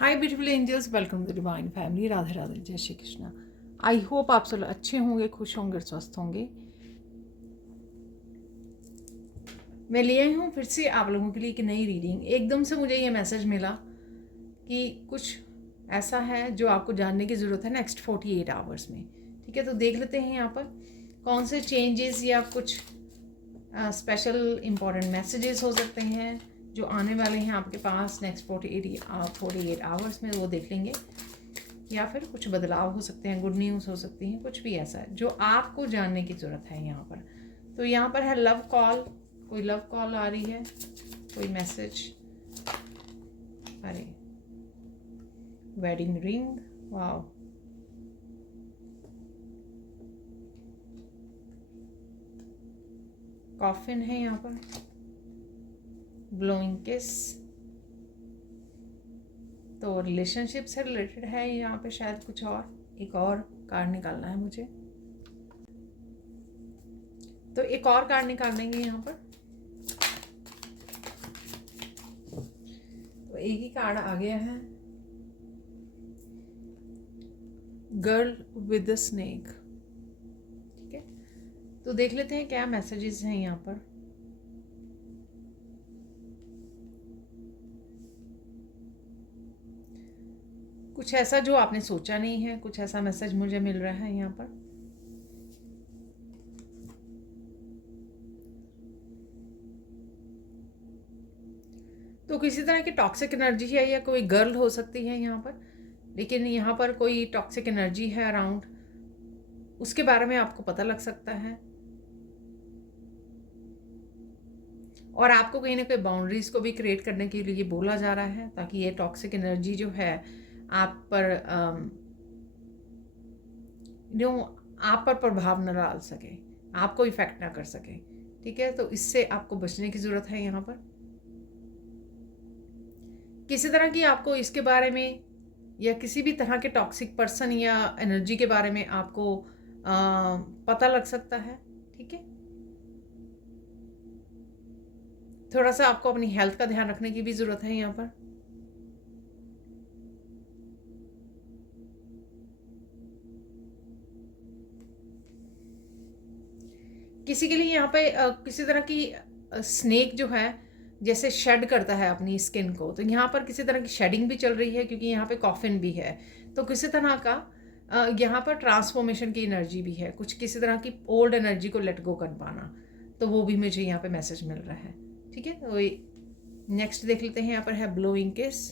Hi beautiful angels, welcome to divine family. Radhe Radhe, जय Shri Krishna. I hope आप सब अच्छे होंगे, खुश होंगे और स्वस्थ होंगे। मैं ले आई हूँ फिर से आप लोगों के लिए एक नई रीडिंग। एकदम से मुझे ये मैसेज मिला कि कुछ ऐसा है जो आपको जानने की ज़रूरत है नेक्स्ट 48 आवर्स में। ठीक है, तो देख लेते हैं यहाँ पर कौन से चेंजेस या कुछ स्पेशल इम्पॉर्टेंट मैसेजेस हो सकते हैं जो आने वाले हैं आपके पास नेक्स्ट 48 आवर्स में, वो देख लेंगे। या फिर कुछ बदलाव हो सकते हैं, गुड न्यूज़ हो सकती हैं, कुछ भी ऐसा है जो आपको जानने की ज़रूरत है यहाँ पर। तो यहाँ पर है लव कॉल, कोई लव कॉल आ रही है, कोई मैसेज। अरे वेडिंग रिंग, वाओ। कॉफिन है यहाँ पर, ब्लोइंग किस। तो रिलेशनशिप से रिलेटेड है यहाँ पे, शायद कुछ और एक और कार्ड निकालना है मुझे, तो एक और कार्ड निकाल लेंगे यहाँ पर। तो एक ही कार्ड आ गया है, गर्ल विद द स्नेक। ठीक है, तो देख लेते हैं क्या मैसेजेस हैं यहाँ पर। कुछ ऐसा जो आपने सोचा नहीं है, कुछ ऐसा मैसेज मुझे मिल रहा है यहाँ पर। तो किसी तरह की टॉक्सिक एनर्जी है, या कोई गर्ल हो सकती है यहाँ पर, लेकिन यहाँ पर कोई टॉक्सिक एनर्जी है अराउंड, उसके बारे में आपको पता लग सकता है। और आपको कहीं ना कहीं बाउंड्रीज को भी क्रिएट करने के लिए बोला जा रहा है, ताकि ये टॉक्सिक एनर्जी जो है आप पर आप पर प्रभाव न डाल सके, आपको इफेक्ट ना कर सके। ठीक है, तो इससे आपको बचने की ज़रूरत है यहाँ पर। किसी तरह की आपको इसके बारे में या किसी भी तरह के टॉक्सिक पर्सन या एनर्जी के बारे में आपको पता लग सकता है। ठीक है, थोड़ा सा आपको अपनी हेल्थ का ध्यान रखने की भी ज़रूरत है यहाँ पर। किसी के लिए यहाँ पे किसी तरह की स्नेक जो है जैसे शेड करता है अपनी स्किन को, तो यहाँ पर किसी तरह की शेडिंग भी चल रही है, क्योंकि यहाँ पे कॉफिन भी है। तो किसी तरह का यहाँ पर ट्रांसफॉर्मेशन की एनर्जी भी है, कुछ किसी तरह की ओल्ड एनर्जी को लेट गो कर पाना, तो वो भी मुझे यहाँ पे मैसेज मिल रहा है। ठीक है, तो नेक्स्ट देख लेते हैं। यहाँ पर है ब्लोइंग किस।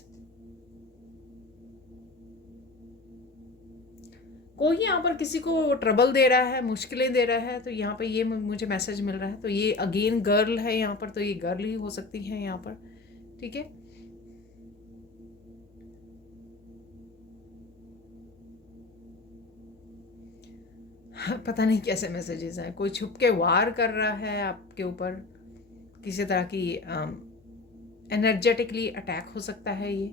कोई यहाँ पर किसी को ट्रबल दे रहा है, मुश्किलें दे रहा है, तो यहाँ पे ये मुझे मैसेज मिल रहा है। तो ये अगेन गर्ल है यहाँ पर, तो ये गर्ल ही हो सकती है यहाँ पर। ठीक है, पता नहीं कैसे मैसेजेस हैं, कोई छुप के वार कर रहा है आपके ऊपर, किसी तरह की एनर्जेटिकली अटैक हो सकता है ये।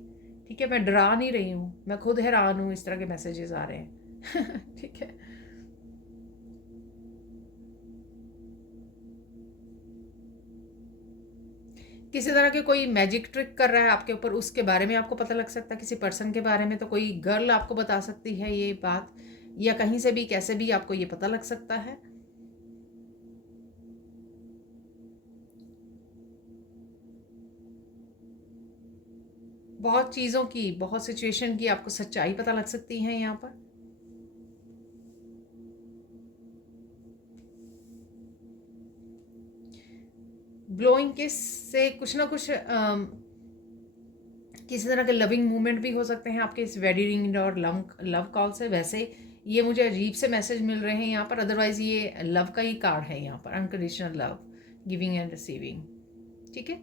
ठीक है, मैं डरा नहीं रही हूँ, मैं खुद हैरान हूँ इस तरह के मैसेजेस आ रहे हैं। ठीक है, किसी तरह के कोई मैजिक ट्रिक कर रहा है आपके ऊपर, उसके बारे में आपको पता लग सकता है, किसी पर्सन के बारे में। तो कोई गर्ल आपको बता सकती है ये बात, या कहीं से भी कैसे भी आपको ये पता लग सकता है। बहुत चीज़ों की, बहुत सिचुएशन की आपको सच्चाई पता लग सकती है यहाँ पर। ब्लोइंग किस से कुछ ना कुछ किसी तरह के लविंग मूवमेंट भी हो सकते हैं आपके इस वेडिंग और लव कॉल से। वैसे ये मुझे अजीब से मैसेज मिल रहे हैं यहाँ पर, अदरवाइज ये लव का ही कार्ड है यहाँ पर, unconditional love, giving and receiving. ठीक है,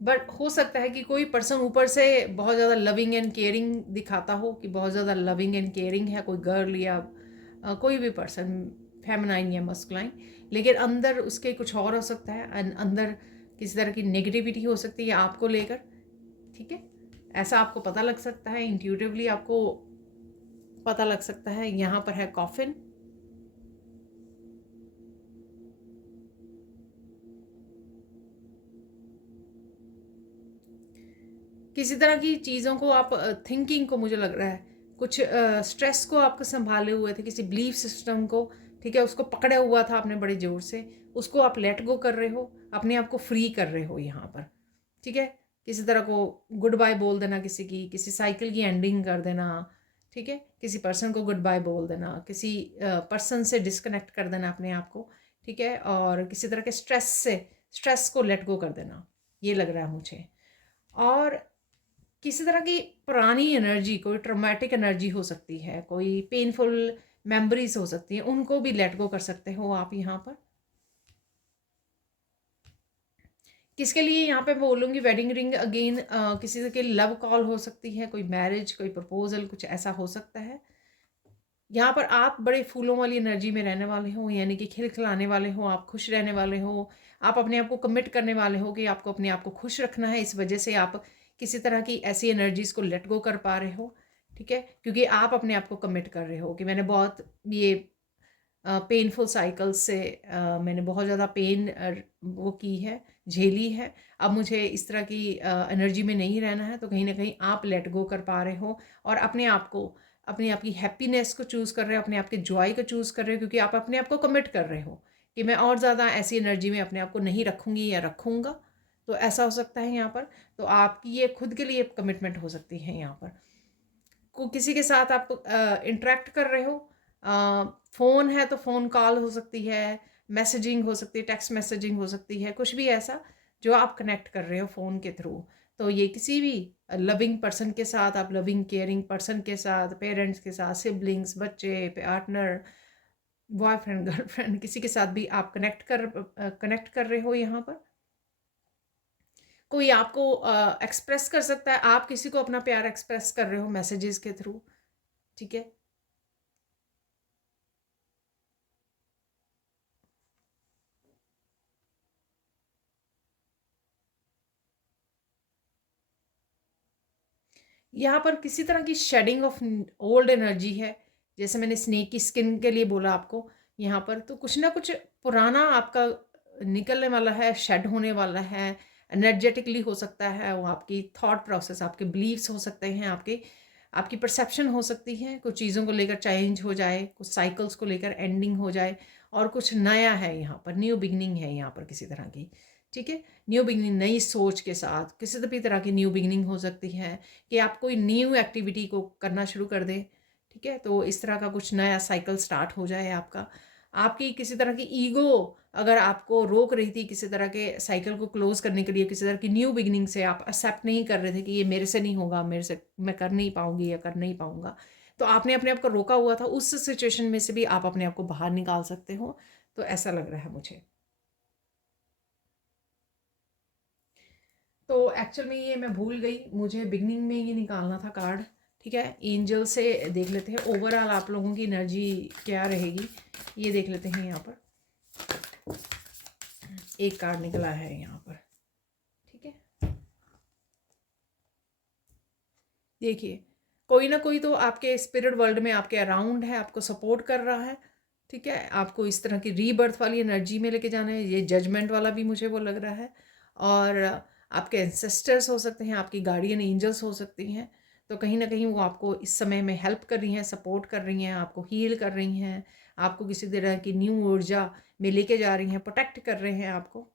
बट हो सकता है कि कोई पर्सन ऊपर से बहुत ज़्यादा लविंग एंड केयरिंग दिखाता हो, कि बहुत ज़्यादा लविंग एंड केयरिंग है कोई गर्ल या कोई भी पर्सन, फेमिनाइन या मस्कुलाइन, लेकिन अंदर उसके कुछ और हो सकता है, अंदर किसी तरह की नेगेटिविटी हो सकती है आपको लेकर। ठीक है, ऐसा आपको पता लग सकता है, इंट्यूटिवली आपको पता लग सकता है। यहाँ पर है कॉफिन। किसी तरह की चीज़ों को आप थिंकिंग को मुझे लग रहा है कुछ स्ट्रेस को आपको संभाले हुए थे, किसी बिलीफ सिस्टम को, ठीक है, उसको पकड़ा हुआ था आपने बड़े ज़ोर से, उसको आप लेट गो कर रहे हो, अपने आप को फ्री कर रहे हो यहाँ पर, ठीक है। किसी तरह को गुड बाय बोल देना, किसी साइकिल की एंडिंग कर देना, ठीक है, किसी पर्सन को गुड बाय बोल देना, किसी पर्सन से डिस्कनेक्ट कर देना अपने आप को, ठीक है, और किसी तरह के स्ट्रेस को लेट गो कर देना, ये लग रहा है मुझे। और किसी तरह की पुरानी एनर्जी, कोई ट्रॉमेटिक एनर्जी हो सकती है, कोई पेनफुल मेमोरीज हो सकती हैं, उनको भी लेट गो कर सकते हो आप यहाँ पर। किसके लिए यहाँ पे बोलूँगी वेडिंग रिंग अगेन, किसी के लव कॉल हो सकती है, कोई मैरिज, कोई प्रपोजल, कुछ ऐसा हो सकता है। यहाँ पर आप बड़े फूलों वाली एनर्जी में रहने वाले हो, यानी कि खिलखिलाने वाले हो, आप खुश रहने वाले हो, आप अपने आप को कमिट करने वाले हो कि आपको अपने आप को खुश रखना है, इस वजह से आप किसी तरह की ऐसी एनर्जीज़ को लेट गो कर पा रहे हो, ठीक है, क्योंकि आप अपने आप को कमिट कर रहे हो कि मैंने बहुत ये पेनफुल साइकिल्स से मैंने बहुत ज़्यादा पेन वो की है, झेली है, अब मुझे इस तरह की एनर्जी में नहीं रहना है, तो कहीं ना कहीं आप लेट गो कर पा रहे हो और अपने आप को, अपने आप की हैप्पीनेस को चूज़ कर रहे हो, अपने आप के जॉय को चूज़ कर रहे हो, क्योंकि आप अपने आप को कमिट कर रहे हो कि मैं और ज़्यादा ऐसी एनर्जी में अपने आप को नहीं रखूँगी या रखूँगा। तो ऐसा हो सकता है यहाँ पर। तो आपकी ये खुद के लिए कमिटमेंट हो सकती है यहाँ पर। को किसी के साथ आप इंटरेक्ट कर रहे हो, फ़ोन है तो फ़ोन कॉल हो सकती है, मैसेजिंग हो सकती है, टेक्स्ट मैसेजिंग हो सकती है, कुछ भी ऐसा जो आप कनेक्ट कर रहे हो फ़ोन के थ्रू। तो ये किसी भी लविंग पर्सन के साथ, आप लविंग केयरिंग पर्सन के साथ, पेरेंट्स के साथ, सिबलिंग्स, बच्चे, पार्टनर, बॉयफ्रेंड, गर्लफ्रेंड, किसी के साथ भी आप कनेक्ट कर रहे हो यहाँ पर। कोई आपको एक्सप्रेस कर सकता है, आप किसी को अपना प्यार एक्सप्रेस कर रहे हो मैसेजेस के थ्रू, ठीक है। यहाँ पर किसी तरह की शेडिंग ऑफ ओल्ड एनर्जी है, जैसे मैंने स्नेक की स्किन के लिए बोला आपको, यहाँ पर तो कुछ ना कुछ पुराना आपका निकलने वाला है, शेड होने वाला है, एनर्जेटिकली हो सकता है, वो आपकी थॉट प्रोसेस, आपके बिलीव्स हो सकते हैं, आपकी परसेप्शन हो सकती है, कुछ चीज़ों को लेकर चेंज हो जाए, कुछ साइकिल्स को लेकर एंडिंग हो जाए और कुछ नया है यहाँ पर, न्यू बिगनिंग है यहाँ पर किसी तरह की, ठीक है। न्यू बिगनिंग, नई सोच के साथ किसी भी तरह की न्यू बिगनिंग हो सकती है कि आप कोई न्यू एक्टिविटी को करना शुरू कर दें, ठीक है। तो इस तरह का कुछ नया साइकिल स्टार्ट हो जाए आपका। आपकी किसी तरह की ईगो अगर आपको रोक रही थी किसी तरह के साइकिल को क्लोज करने के लिए, किसी तरह की न्यू बिगनिंग से आप एक्सेप्ट नहीं कर रहे थे कि ये मेरे से नहीं होगा, मेरे से मैं कर नहीं पाऊंगी या कर नहीं पाऊंगा, तो आपने अपने आप को रोका हुआ था, उस सिचुएशन में से भी आप अपने आप को बाहर निकाल सकते हो। तो ऐसा लग रहा है मुझे। तो एक्चुअल में ये मैं भूल गई, मुझे बिगनिंग में ये निकालना था कार्ड, ठीक है। एंजल से देख लेते हैं ओवरऑल आप लोगों की एनर्जी क्या रहेगी, ये देख लेते हैं यहाँ पर। एक कार्ड निकला है यहाँ पर, ठीक है। देखिए, कोई ना कोई तो आपके स्पिरिट वर्ल्ड में आपके अराउंड है, आपको सपोर्ट कर रहा है, ठीक है। आपको इस तरह की रीबर्थ वाली एनर्जी में लेके जाना है, ये जजमेंट वाला भी मुझे वो लग रहा है। और आपके एंसेस्टर्स हो सकते हैं, आपकी गार्डियन एंजल्स हो सकती हैं, तो कहीं ना कहीं वो आपको इस समय में हेल्प कर रही हैं, सपोर्ट कर रही हैं, आपको हील कर रही हैं, आपको किसी तरह की न्यू ऊर्जा में लेके जा रही हैं, प्रोटेक्ट कर रहे हैं आपको।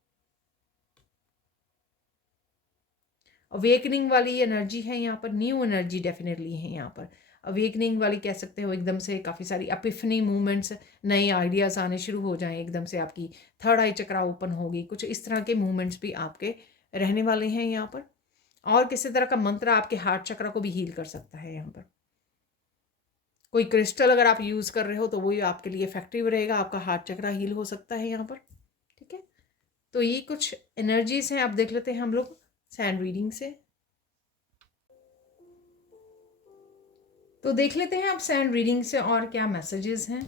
अवेकनिंग वाली एनर्जी है यहाँ पर, न्यू एनर्जी डेफिनेटली है यहाँ पर। अवेकनिंग वाली कह सकते हो, एकदम से काफ़ी सारी एपिफनी मूवमेंट्स, नए आइडियाज़ आने शुरू हो जाएं, एकदम से आपकी थर्ड आई चक्रा ओपन होगी, कुछ इस तरह के मूवमेंट्स भी आपके रहने वाले हैं यहाँ पर। और किसी तरह का मंत्र आपके हार्ट चक्रा को भी हील कर सकता है यहाँ पर। कोई क्रिस्टल अगर आप यूज़ कर रहे हो तो वही आपके लिए इफेक्टिव रहेगा, आपका हार्ट चक्रा हील हो सकता है यहाँ पर, ठीक है। तो ये कुछ एनर्जीज हैं, आप देख लेते हैं हम लोग सैंड रीडिंग से। तो देख लेते हैं आप सैंड रीडिंग से और क्या मैसेजेस हैं।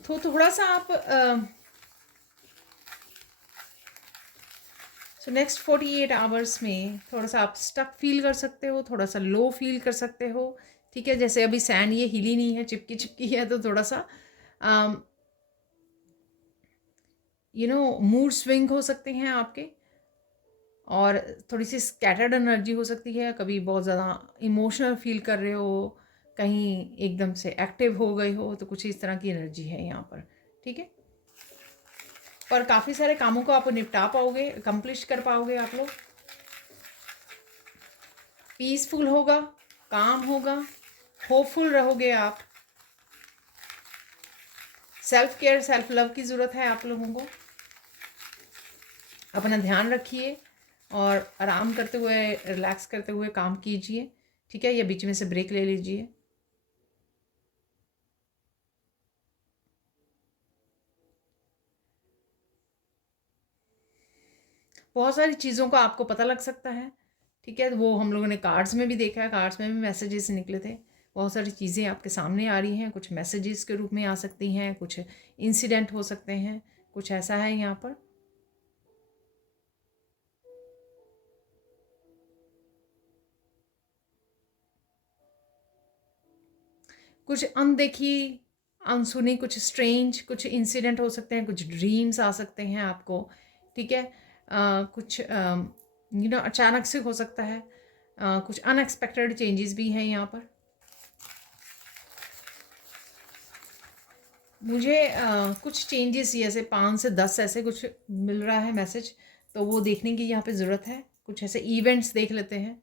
तो थोड़ा सा आप नेक्स्ट 48 आवर्स में थोड़ा सा आप स्टक फील कर सकते हो, थोड़ा सा लो फील कर सकते हो, ठीक है। जैसे अभी सैंड ये हिली नहीं है, चिपकी चिपकी है, तो थोड़ा सा मूड स्विंग हो सकते हैं आपके, और थोड़ी सी स्कैटर्ड एनर्जी हो सकती है। कभी बहुत ज़्यादा इमोशनल फील कर रहे हो, कहीं एकदम से एक्टिव हो गए हो, तो कुछ इस तरह की एनर्जी है यहाँ पर। ठीक है, और काफ़ी सारे कामों को आप निपटा पाओगे, अकम्प्लिश कर पाओगे आप लोग। पीसफुल होगा, काम होगा, होपफुल रहोगे आप। सेल्फ केयर, सेल्फ लव की ज़रूरत है आप लोगों को। अपना ध्यान रखिए और आराम करते हुए, रिलैक्स करते हुए काम कीजिए। ठीक है, या बीच में से ब्रेक ले लीजिए। बहुत सारी चीज़ों का आपको पता लग सकता है। ठीक है, वो हम लोगों ने कार्ड्स में भी देखा है, कार्ड्स में भी मैसेजेस निकले थे। बहुत सारी चीज़ें आपके सामने आ रही हैं, कुछ मैसेजेस के रूप में आ सकती हैं, कुछ इंसिडेंट हो सकते हैं, कुछ ऐसा है यहाँ पर। कुछ अनदेखी, अनसुनी, कुछ स्ट्रेंज, कुछ इंसिडेंट हो सकते हैं, कुछ ड्रीम्स आ सकते हैं आपको। ठीक है, कुछ अचानक से हो सकता है। कुछ अनएक्सपेक्टेड चेंजेस भी हैं यहाँ पर। मुझे कुछ चेंजेस जैसे 5 से 10 ऐसे कुछ मिल रहा है मैसेज, तो वो देखने की यहाँ पे ज़रूरत है। कुछ ऐसे इवेंट्स देख लेते हैं।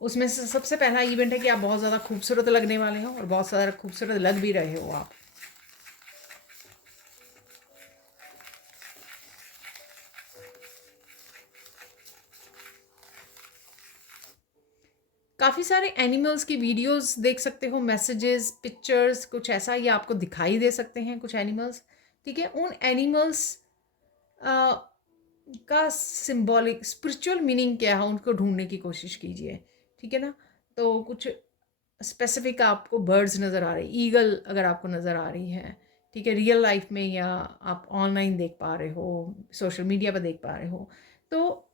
उसमें से सबसे पहला इवेंट है कि आप बहुत ज़्यादा खूबसूरत लगने वाले हो, और बहुत ज़्यादा खूबसूरत लग भी रहे हो आप। काफ़ी सारे एनिमल्स की वीडियोस देख सकते हो, मैसेजेस, पिक्चर्स, कुछ ऐसा ये आपको दिखाई दे सकते हैं, कुछ एनिमल्स। ठीक है, उन एनिमल्स का सिंबॉलिक स्पिरिचुअल मीनिंग क्या है, उनको ढूंढने की कोशिश कीजिए। ठीक है ना, तो कुछ स्पेसिफिक आपको बर्ड्स नज़र आ रही, ईगल अगर आपको नज़र आ रही है, ठीक है, रियल लाइफ में, या आप ऑनलाइन देख पा रहे हो, सोशल मीडिया पर देख पा रहे हो, तो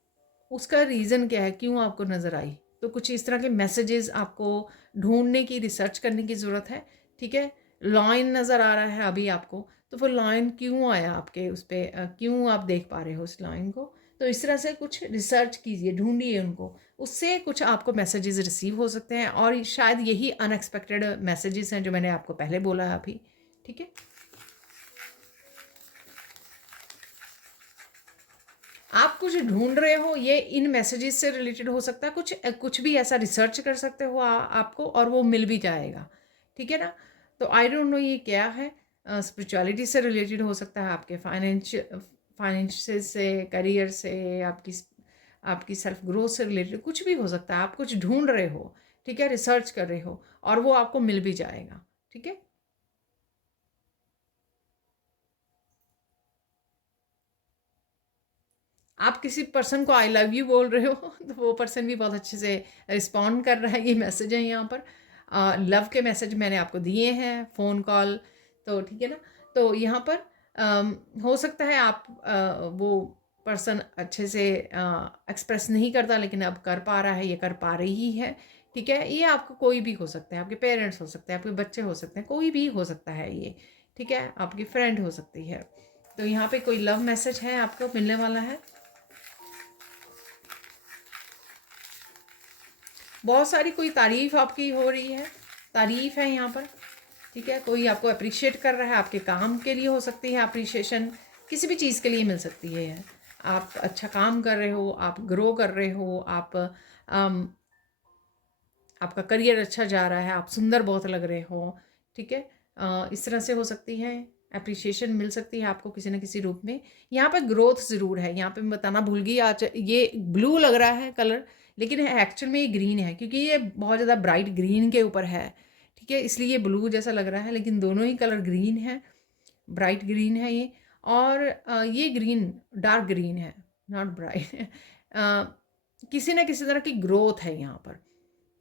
उसका रीज़न क्या है, क्यों आपको नज़र आई। तो कुछ इस तरह के मैसेजेस आपको ढूंढने की, रिसर्च करने की ज़रूरत है। ठीक है, लाइन नज़र आ रहा है अभी आपको, तो वो लाइन क्यों आया आपके उस पर, क्यों आप देख पा रहे हो उस लाइन को। तो इस तरह से कुछ रिसर्च कीजिए, ढूंढिए उनको, उससे कुछ आपको मैसेजेस रिसीव हो सकते हैं, और शायद यही अनएक्सपेक्टेड मैसेजेस हैं जो मैंने आपको पहले बोला है अभी। ठीक है, आप कुछ ढूंढ रहे हो, ये इन मैसेजेस से रिलेटेड हो सकता है। कुछ भी ऐसा रिसर्च कर सकते हो आपको, और वो मिल भी जाएगा। ठीक है ना, तो आई डोंट नो ये क्या है। स्पिरिचुअलिटी से रिलेटेड हो सकता है, आपके फाइनेंशियल से, करियर से, आपकी आपकी सेल्फ ग्रोथ से रिलेटेड कुछ भी हो सकता है। आप कुछ ढूंढ रहे हो, ठीक है, रिसर्च कर रहे हो, और वो आपको मिल भी जाएगा। ठीक है, आप किसी पर्सन को आई लव यू बोल रहे हो, तो वो पर्सन भी बहुत अच्छे से रिस्पॉन्ड कर रहा है। ये मैसेज है यहाँ पर, लव के मैसेज मैंने आपको दिए हैं, फ़ोन कॉल। तो ठीक है ना, तो यहाँ पर हो सकता है आप वो पर्सन अच्छे से एक्सप्रेस नहीं करता, लेकिन अब कर पा रहा है, ये कर पा रही है। ठीक है, ये आपको कोई भी हो सकता है, आपके पेरेंट्स हो सकते हैं, आपके बच्चे हो सकते हैं, कोई भी हो सकता है ये। ठीक है, आपकी फ्रेंड हो सकती है। तो यहाँ पे कोई लव मैसेज है आपको मिलने वाला है। बहुत सारी कोई तारीफ़ आपकी हो रही है, तारीफ़ है यहाँ पर। ठीक है, कोई आपको अप्रिशिएट कर रहा है, आपके काम के लिए हो सकती है अप्रिशिएशन, किसी भी चीज़ के लिए मिल सकती है। आप अच्छा काम कर रहे हो, आप ग्रो कर रहे हो, आपका करियर अच्छा जा रहा है, आप सुंदर बहुत लग रहे हो। ठीक है, इस तरह से हो सकती है, अप्रिशिएशन मिल सकती है आपको किसी न किसी रूप में। यहाँ पर ग्रोथ ज़रूर है, यहाँ पे मैं बताना भूल गई। आज ये ब्लू लग रहा है कलर, लेकिन एक्चुअल में ये ग्रीन है, क्योंकि ये बहुत ज़्यादा ब्राइट ग्रीन के ऊपर है। ठीक है, इसलिए ये ब्लू जैसा लग रहा है, लेकिन दोनों ही कलर ग्रीन है, ब्राइट ग्रीन है ये। और ये ग्रीन डार्क ग्रीन है, नॉट ब्राइट। किसी न किसी तरह की ग्रोथ है यहाँ पर।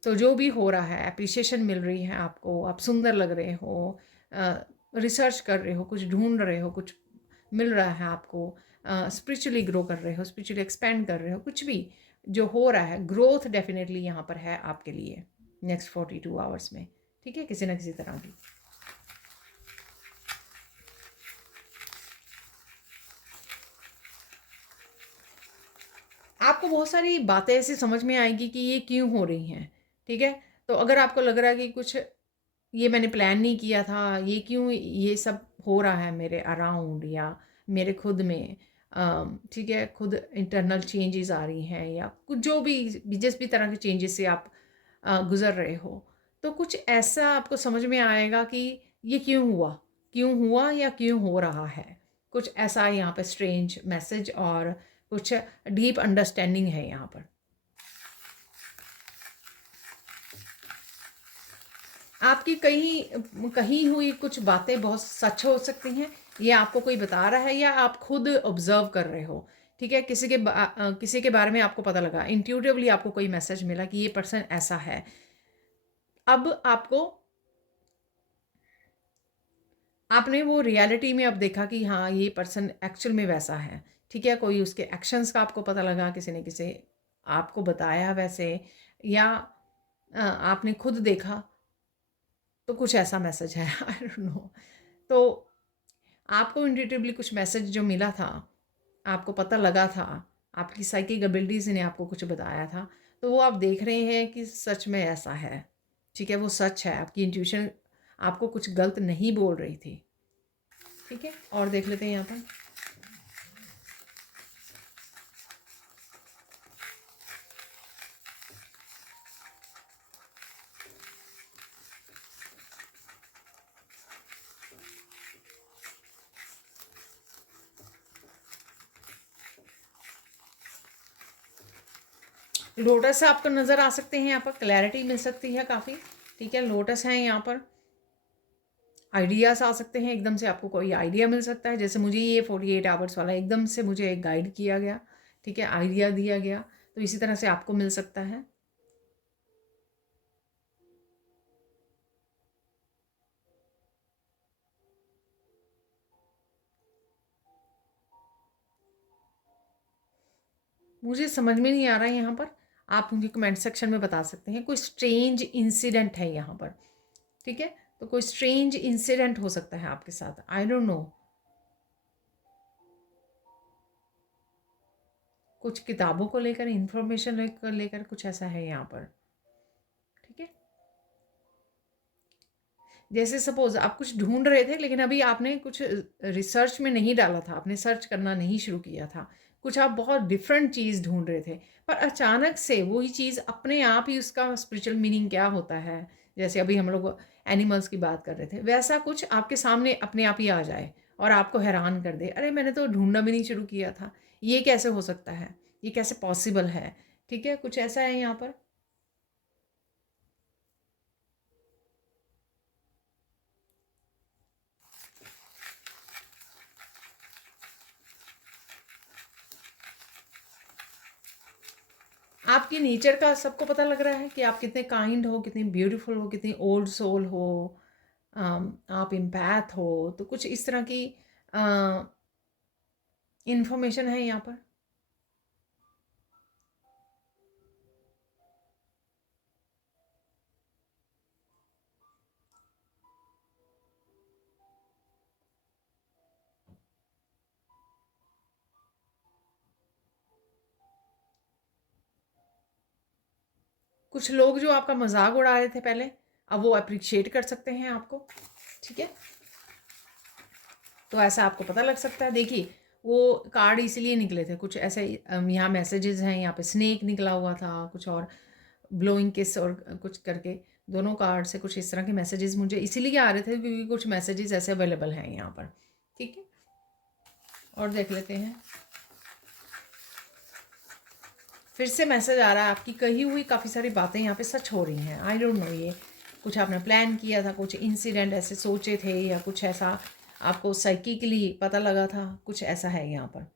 तो जो भी हो रहा है, एप्रिसिएशन मिल रही है आपको, आप सुंदर लग रहे हो, रिसर्च कर रहे हो, कुछ ढूंढ रहे हो, कुछ मिल रहा है आपको, स्पिरिचुअली ग्रो कर रहे हो, स्पिरिचुअली एक्सपेंड कर रहे हो, कुछ भी जो हो रहा है, ग्रोथ डेफिनेटली यहाँ पर है आपके लिए नेक्स्ट 42 आवर्स में। ठीक है, किसी न किसी तरह की। आपको बहुत सारी बातें ऐसी समझ में आएगी कि ये क्यों हो रही हैं, ठीक है? तो अगर आपको लग रहा है कि कुछ ये मैंने प्लान नहीं किया था, ये क्यों ये सब हो रहा है मेरे अराउंड या मेरे खुद में, ठीक है? खुद इंटरनल चेंजेस आ रही हैं या कुछ जो भी जिस भी तरह के चेंजेस से आप गुज़र रहे हो, तो कुछ ऐसा आपको समझ में आएगा कि ये क्यों हुआ? क्यों हुआ या क्यों हो रहा है? कुछ ऐसा यहाँ पे स्ट्रेंज मैसेज और कुछ डीप अंडरस्टैंडिंग है यहाँ पर। आपकी कहीं कही हुई कुछ बातें बहुत सच हो सकती हैं, ये आपको कोई बता रहा है या आप खुद ऑब्जर्व कर रहे हो, ठीक है? किसी के बारे में आपको पता लगा, इंट्यूटिवली आपको कोई मैसेज मिला कि ये पर्सन ऐसा है। अब आपने वो रियलिटी में अब देखा कि हाँ, ये पर्सन एक्चुअल में वैसा है, ठीक है? कोई उसके एक्शंस का आपको पता लगा, किसी ने किसी आपको बताया वैसे, या आपने खुद देखा, तो कुछ ऐसा मैसेज है। I don't know. तो आपको इंट्यूटिवली कुछ मैसेज जो मिला था, आपको पता लगा था, आपकी साइकिक एबिलिटीज़ ने आपको कुछ बताया था, तो वो आप देख रहे हैं कि सच में ऐसा है, ठीक है? वो सच है, आपकी इंट्यूशन आपको कुछ गलत नहीं बोल रही थी, ठीक है? और देख लेते हैं यहाँ पर। लोटस आपको नज़र आ सकते हैं, यहाँ पर क्लैरिटी मिल सकती है काफ़ी, ठीक है? लोटस हैं यहाँ पर, आइडियाज़ आ सकते हैं, एकदम से आपको कोई आइडिया मिल सकता है, जैसे मुझे ये 48 आवर्स वाला एकदम से मुझे एक गाइड किया गया, ठीक है? आइडिया दिया गया, तो इसी तरह से आपको मिल सकता है। मुझे समझ में नहीं आ रहा है यहाँ पर, आप मुझे कमेंट सेक्शन में बता सकते हैं। कोई स्ट्रेंज इंसिडेंट है यहाँ पर, ठीक है? तो कोई स्ट्रेंज इंसिडेंट हो सकता है आपके साथ, आई डोंट नो। कुछ किताबों को लेकर, इंफॉर्मेशन लेकर कुछ ऐसा है यहाँ पर, ठीक है? जैसे सपोज आप कुछ ढूंढ रहे थे, लेकिन अभी आपने कुछ रिसर्च में नहीं डाला था, आपने सर्च करना नहीं शुरू किया था, कुछ आप बहुत डिफरेंट चीज़ ढूंढ रहे थे, पर अचानक से वही चीज़ अपने आप ही, उसका स्पिरिचुअल मीनिंग क्या होता है, जैसे अभी हम लोग एनिमल्स की बात कर रहे थे, वैसा कुछ आपके सामने अपने आप ही आ जाए और आपको हैरान कर दे, अरे मैंने तो ढूंढना भी नहीं शुरू किया था, ये कैसे हो सकता है, ये कैसे पॉसिबल है, ठीक है? कुछ ऐसा है यहाँ पर। आपकी नेचर का सबको पता लग रहा है कि आप कितने काइंड हो, कितनी ब्यूटीफुल हो, कितनी ओल्ड सोल हो, आप एम्पैथ हो, तो कुछ इस तरह की इंफॉर्मेशन है यहाँ पर। कुछ लोग जो आपका मजाक उड़ा रहे थे पहले, अब वो अप्रिशिएट कर सकते हैं आपको, ठीक है? तो ऐसा आपको पता लग सकता है। देखिए, वो कार्ड इसलिए निकले थे, कुछ ऐसे यहाँ मैसेजेस हैं, यहाँ पे स्नेक निकला हुआ था, कुछ और ब्लोइंग किस और कुछ करके, दोनों कार्ड से कुछ इस तरह के मैसेजेस मुझे इसीलिए आ रहे थे क्योंकि कुछ मैसेजेस ऐसे अवेलेबल हैं यहाँ पर, ठीक है? और देख लेते हैं। फिर से मैसेज आ रहा है, आपकी कही हुई काफ़ी सारी बातें यहाँ पे सच हो रही हैं। आई डोंट नो, ये कुछ आपने प्लान किया था, कुछ इंसिडेंट ऐसे सोचे थे, या कुछ ऐसा आपको साइकिकली पता लगा था, कुछ ऐसा है यहाँ पर।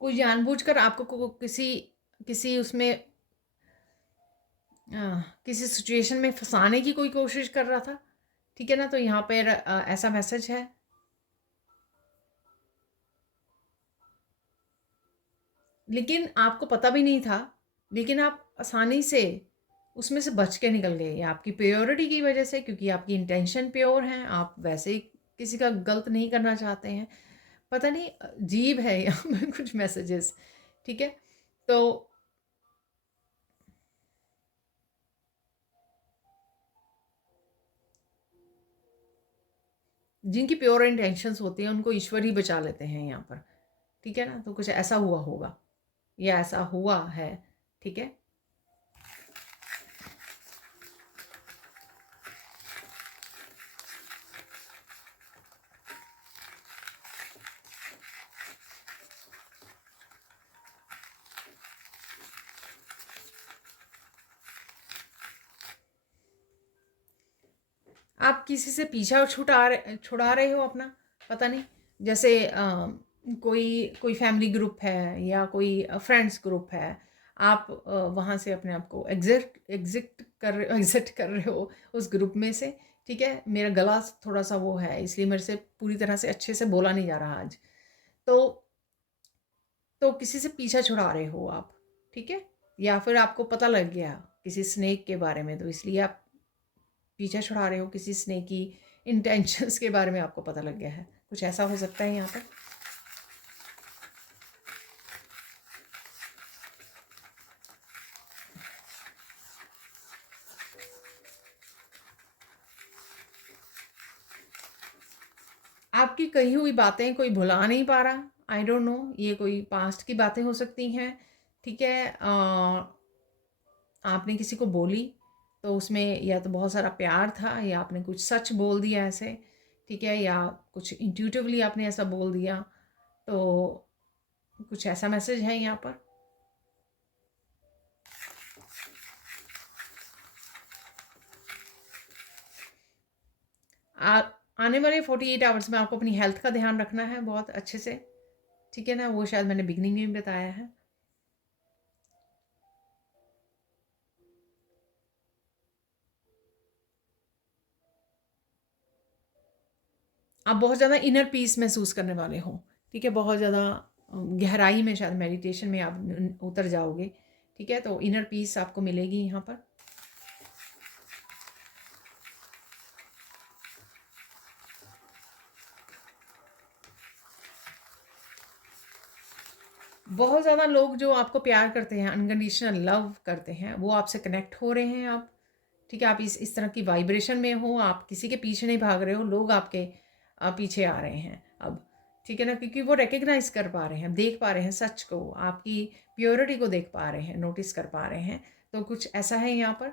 कोई जानबूझकर आपको किसी किसी उसमें किसी सिचुएशन में फंसाने की कोई कोशिश कर रहा था, ठीक है ना? तो यहाँ पर ऐसा मैसेज है। लेकिन आपको पता भी नहीं था, लेकिन आप आसानी से उसमें से बच के निकल गए, या आपकी प्योरिटी की वजह से, क्योंकि आपकी इंटेंशन प्योर हैं, आप वैसे ही किसी का गलत नहीं करना चाहते हैं। पता नहीं अजीब है यहाँ में कुछ मैसेजेस, ठीक है। तो जिनकी प्योर इंटेंशंस होती हैं उनको ईश्वर ही बचा लेते हैं यहाँ पर, ठीक है ना। तो कुछ ऐसा हुआ होगा या ऐसा हुआ है, ठीक है। आप किसी से पीछा छुड़ा रहे हो अपना, पता नहीं। जैसे कोई कोई फैमिली ग्रुप है या कोई फ्रेंड्स ग्रुप है, आप वहाँ से अपने आप को एग्जिट कर रहे हो उस ग्रुप में से, ठीक है। मेरा गला थोड़ा सा वो है, इसलिए मेरे से पूरी तरह से अच्छे से बोला नहीं जा रहा आज। तो किसी से पीछा छुड़ा रहे हो आप, ठीक है। या फिर आपको पता लग गया किसी स्नेक के बारे में, तो इसलिए आप पीछा छुड़ा रहे हो किसी स्नेक की इंटेंशंस के बारे में, आपको पता लग गया है। कुछ ऐसा हो सकता है यहाँ पर। आपकी कही हुई बातें कोई भुला नहीं पा रहा, आई डोंट नो, ये कोई पास्ट की बातें हो सकती हैं, ठीक है। आपने किसी को बोली तो उसमें या तो बहुत सारा प्यार था, या आपने कुछ सच बोल दिया ऐसे, ठीक है, या कुछ इंट्यूटिवली आपने ऐसा बोल दिया। तो कुछ ऐसा मैसेज है यहाँ पर। आने वाले 48 आवर्स में आपको अपनी हेल्थ का ध्यान रखना है बहुत अच्छे से, ठीक है ना। वो शायद मैंने बिगनिंग में भी बताया है। आप बहुत ज़्यादा इनर पीस महसूस करने वाले हो, ठीक है। बहुत ज़्यादा गहराई में शायद मेडिटेशन में आप उतर जाओगे, ठीक है। तो इनर पीस आपको मिलेगी यहाँ पर। बहुत ज़्यादा लोग जो आपको प्यार करते हैं, अनकंडीशनल लव करते हैं, वो आपसे कनेक्ट हो रहे हैं आप, ठीक है। आप इस तरह की वाइब्रेशन में हो, आप किसी के पीछे नहीं भाग रहे हो, लोग आपके पीछे आ रहे हैं अब, ठीक है ना। क्योंकि वो रिकग्नाइज कर पा रहे हैं, देख पा रहे हैं सच को, आपकी प्योरिटी को देख पा रहे हैं, नोटिस कर पा रहे हैं। तो कुछ ऐसा है यहाँ पर।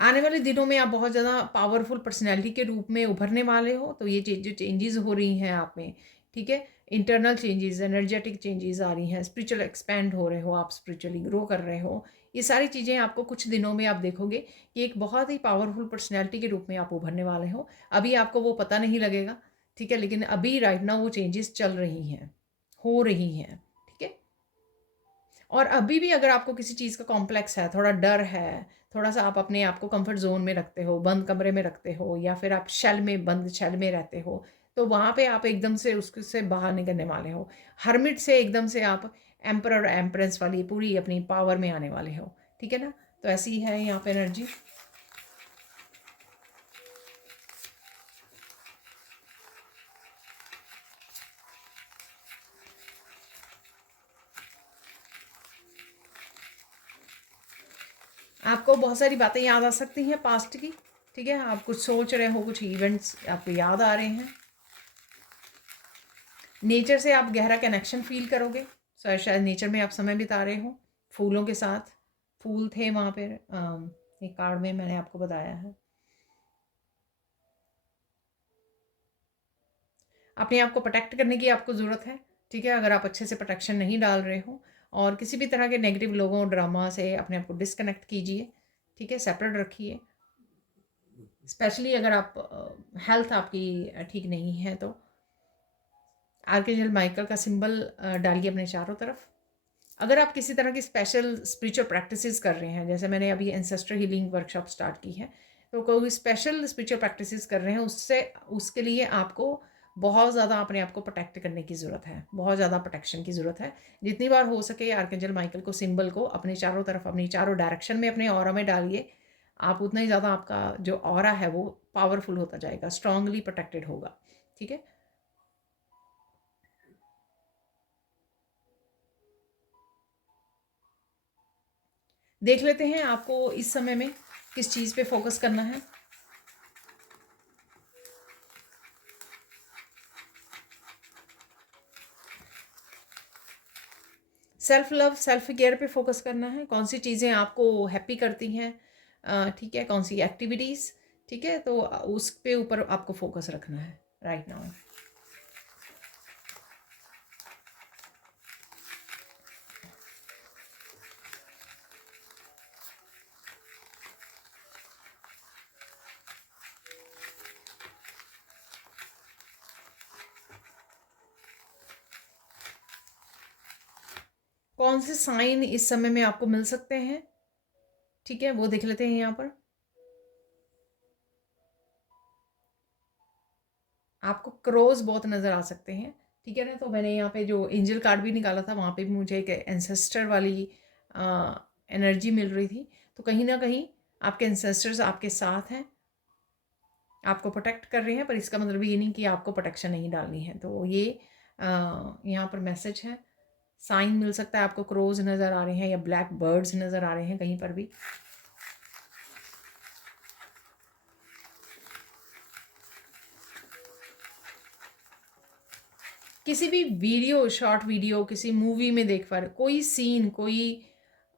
आने वाले दिनों में आप बहुत ज़्यादा पावरफुल पर्सनैलिटी के रूप में उभरने वाले हो। तो ये जो चेंजेस हो रही हैं आप में, ठीक है, इंटरनल चेंजेस, एनर्जेटिक चेंजेस आ रही हैं, स्पिरिचुअल एक्सपेंड हो रहे हो, आप स्पिरिचुअली ग्रो कर रहे हो। ये सारी चीज़ें आपको कुछ दिनों में आप देखोगे कि एक बहुत ही पावरफुल पर्सनैलिटी के रूप में आप उभरने वाले हो। अभी आपको वो पता नहीं लगेगा, ठीक है, लेकिन अभी राइट नाउ वो चेंजेस चल रही हैं, हो रही हैं, ठीक है। और अभी भी अगर आपको किसी चीज़ का कॉम्प्लेक्स है, थोड़ा डर है, थोड़ा सा आप अपने आप को कंफर्ट जोन में रखते हो, बंद कमरे में रखते हो, या फिर आप बंद शेल में रहते हो, तो वहाँ पे आप एकदम से उससे बाहर निकलने वाले हो। हर्मिट से एकदम से आप एम्परर एम्प्रेस वाली पूरी अपनी पावर में आने वाले हो, ठीक है ना। तो ऐसी है यहाँ पे एनर्जी। आपको बहुत सारी बातें याद आ सकती हैं पास्ट की, ठीक है। आप कुछ सोच रहे हो, कुछ इवेंट्स आपको याद आ रहे हैं। नेचर से आप गहरा कनेक्शन फील करोगे। शायद नेचर में आप समय बिता रहे हो फूलों के साथ। फूल थे वहाँ पर, एक कार्ड में मैंने आपको बताया है। अपने आप को प्रोटेक्ट करने की आपको ज़रूरत है, ठीक है। अगर आप अच्छे से प्रोटेक्शन नहीं डाल रहे हो, और किसी भी तरह के नेगेटिव लोगों, ड्रामा से अपने आप को डिस्कनेक्ट कीजिए, ठीक है, सेपरेट रखिए। स्पेशली अगर आप हेल्थ आपकी ठीक नहीं है तो आर्कएंजल माइकल का सिंबल डालिए अपने चारों तरफ। अगर आप किसी तरह की स्पेशल स्पिरिचुअल प्रैक्टिसेस कर रहे हैं, जैसे मैंने अभी एंसेस्टर हीलिंग वर्कशॉप स्टार्ट की है, तो कोई स्पेशल स्पिरिचुअल प्रैक्टिसेस कर रहे हैं, उससे उसके लिए आपको बहुत ज़्यादा अपने आप को प्रोटेक्ट करने की ज़रूरत है, बहुत ज़्यादा प्रोटेक्शन की ज़रूरत है। जितनी बार हो सके आर्कएंजल माइकल को सिंबल को अपने चारों तरफ, अपनी चारों डायरेक्शन में अपने ऑरा में डालिए। आप उतना ही ज़्यादा आपका जो ऑरा है वो पावरफुल होता जाएगा, स्ट्रांगली प्रोटेक्टेड होगा। ठीक है। देख लेते हैं आपको इस समय में किस चीज़ पे फोकस करना है। सेल्फ लव, सेल्फ केयर पे फोकस करना है। कौन सी चीज़ें आपको हैप्पी करती हैं, ठीक है, कौन सी एक्टिविटीज़, ठीक है, तो उस पे ऊपर आपको फोकस रखना है राइट नाउ। कौन से साइन इस समय में आपको मिल सकते हैं, ठीक है, वो देख लेते हैं यहाँ पर। आपको क्रोज बहुत नज़र आ सकते हैं, ठीक है ना। तो मैंने यहाँ पे जो एंजल कार्ड भी निकाला था वहाँ पे भी मुझे एक एंसेस्टर वाली एनर्जी मिल रही थी। तो कहीं ना कहीं आपके एंसेस्टर्स आपके साथ हैं, आपको प्रोटेक्ट कर रहे हैं, पर इसका मतलब ये नहीं कि आपको प्रोटेक्शन नहीं डालनी है। तो ये यहाँ पर मैसेज है। साइन मिल सकता है आपको, क्रोज नज़र आ रहे हैं या ब्लैक बर्ड्स नज़र आ रहे हैं कहीं पर भी। किसी भी वीडियो, शॉर्ट वीडियो, किसी मूवी में देख पा रहे, कोई सीन, कोई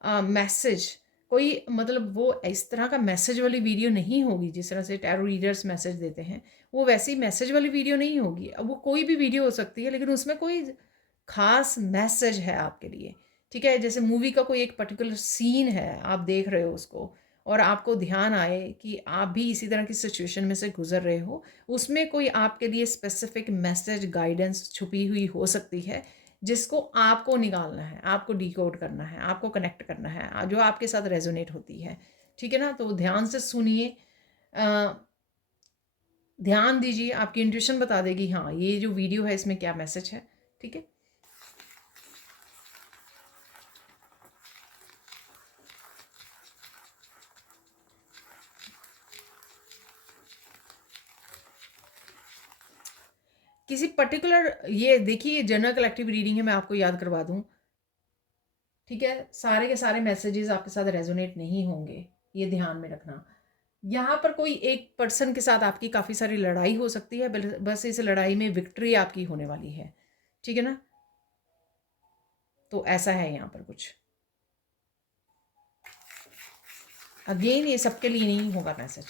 मैसेज, कोई मतलब वो इस तरह का मैसेज वाली वीडियो नहीं होगी जिस तरह से टैरो रीडर्स मैसेज देते हैं, वो वैसी मैसेज वाली वीडियो नहीं होगी। अब वो कोई भी वीडियो हो सकती है लेकिन उसमें कोई खास मैसेज है आपके लिए, ठीक है। जैसे मूवी का कोई एक पर्टिकुलर सीन है, आप देख रहे हो उसको और आपको ध्यान आए कि आप भी इसी तरह की सिचुएशन में से गुजर रहे हो, उसमें कोई आपके लिए स्पेसिफिक मैसेज, गाइडेंस छुपी हुई हो सकती है जिसको आपको निकालना है, आपको डिकोड करना है, आपको कनेक्ट करना है, जो आपके साथ रेजोनेट होती है, ठीक है ना। तो ध्यान से सुनिए, ध्यान दीजिए, आपकी इंट्यूशन बता देगी हाँ ये जो वीडियो है इसमें क्या मैसेज है, ठीक है। किसी पर्टिकुलर, ये देखिए जनरल कलेक्टिव रीडिंग है, मैं आपको याद करवा दूं, ठीक है। सारे के सारे मैसेजेस आपके साथ रेजोनेट नहीं होंगे, ये ध्यान में रखना। यहाँ पर कोई एक पर्सन के साथ आपकी काफ़ी सारी लड़ाई हो सकती है, बस इस लड़ाई में विक्ट्री आपकी होने वाली है, ठीक है ना। तो ऐसा है यहाँ पर कुछ। अगेन ये सबके लिए नहीं होगा मैसेज।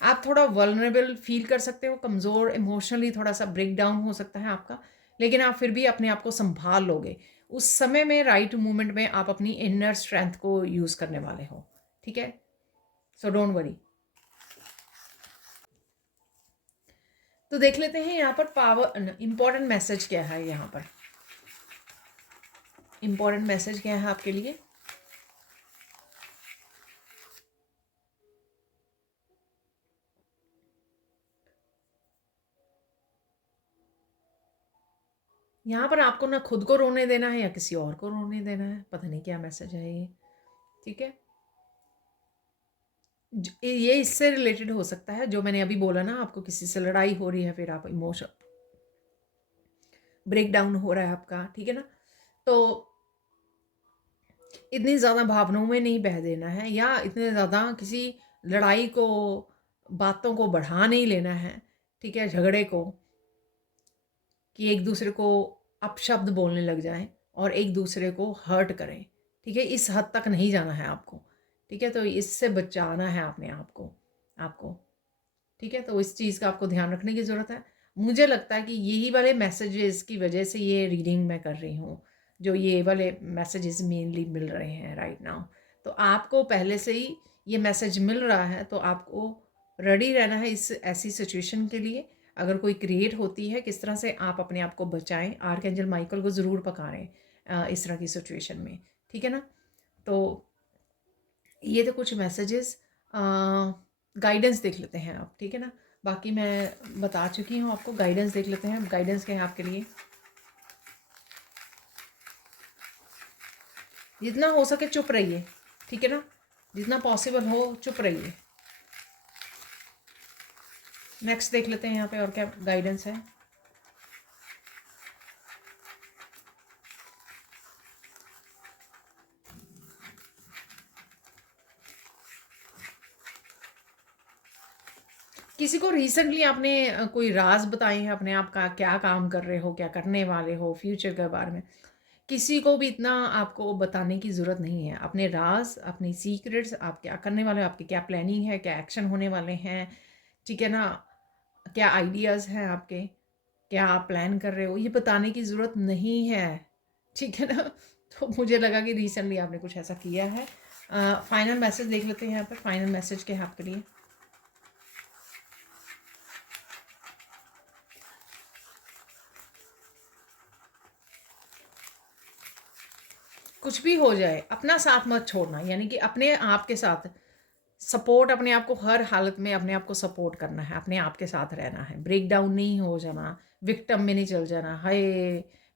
आप थोड़ा वल्नरेबल फील कर सकते हो, कमज़ोर, इमोशनली थोड़ा सा ब्रेक डाउन हो सकता है आपका, लेकिन आप फिर भी अपने आप को संभाल लोगे। उस समय में, राइट मोमेंट में आप अपनी इनर स्ट्रेंथ को यूज़ करने वाले हो, ठीक है। So don't worry. तो देख लेते हैं यहाँ पर पावर, इंपॉर्टेंट मैसेज क्या है यहाँ पर। इंपॉर्टेंट मैसेज क्या है आपके लिए। यहाँ पर आपको ना खुद को रोने देना है या किसी और को रोने देना है, पता नहीं क्या मैसेज है ये, ठीक है। ये इससे रिलेटेड हो सकता है जो मैंने अभी बोला ना, आपको किसी से लड़ाई हो रही है, फिर आप इमोशन ब्रेक डाउन हो रहा है आपका, ठीक है ना। तो इतनी ज़्यादा भावनाओं में नहीं बह देना है, या इतने ज़्यादा किसी लड़ाई को, बातों को बढ़ा नहीं लेना है, ठीक है, झगड़े को, कि एक दूसरे को अपशब्द बोलने लग जाएं और एक दूसरे को हर्ट करें, ठीक है। इस हद तक नहीं जाना है आपको, ठीक है। तो इससे बचाना है अपने आप को, आपको, ठीक है। तो इस चीज़ का आपको ध्यान रखने की ज़रूरत है। मुझे लगता है कि यही वाले मैसेजेस की वजह से ये रीडिंग मैं कर रही हूँ, जो ये वाले मैसेजेस मेनली मिल रहे हैं राइट नाउ। तो आपको पहले से ही ये मैसेज मिल रहा है, तो आपको रेडी रहना है इस ऐसी सिचुएशन के लिए। अगर कोई क्रिएट होती है, किस तरह से आप अपने आप को बचाएं, आर्कएंजल माइकल को ज़रूर पकारें इस तरह की सिचुएशन में, ठीक है ना। तो ये तो कुछ मैसेजेस, गाइडेंस देख लेते हैं आप, ठीक है ना। बाकी मैं बता चुकी हूँ आपको, गाइडेंस देख लेते हैं। गाइडेंस क्या है आपके लिए? जितना हो सके चुप रहिए, ठीक है ना, जितना पॉसिबल हो चुप रहिए। नेक्स्ट देख लेते हैं यहाँ पे और क्या गाइडेंस है। किसी को रिसेंटली आपने कोई राज बताए हैं अपने आप का, क्या काम कर रहे हो, क्या करने वाले हो, फ्यूचर के बारे में। किसी को भी इतना आपको बताने की ज़रूरत नहीं है। अपने राज, अपनी सीक्रेट्स, आप क्या करने वाले हो, आपकी क्या प्लानिंग है, क्या एक्शन होने वाले हैं, ठीक है ना, क्या आइडियाज़ हैं आपके, क्या आप प्लान कर रहे हो, ये बताने की ज़रूरत नहीं है, ठीक है ना। तो मुझे लगा कि रिसेंटली आपने कुछ ऐसा किया है। फाइनल मैसेज देख लेते हैं यहाँ पर। फाइनल मैसेज क्या है आपके लिए? कुछ भी हो जाए अपना साथ मत छोड़ना, यानी कि अपने आप के साथ सपोर्ट, अपने आप को हर हालत में अपने आप को सपोर्ट करना है, अपने आप के साथ रहना है, ब्रेक डाउन नहीं हो जाना, विक्टिम में नहीं चल जाना, हाय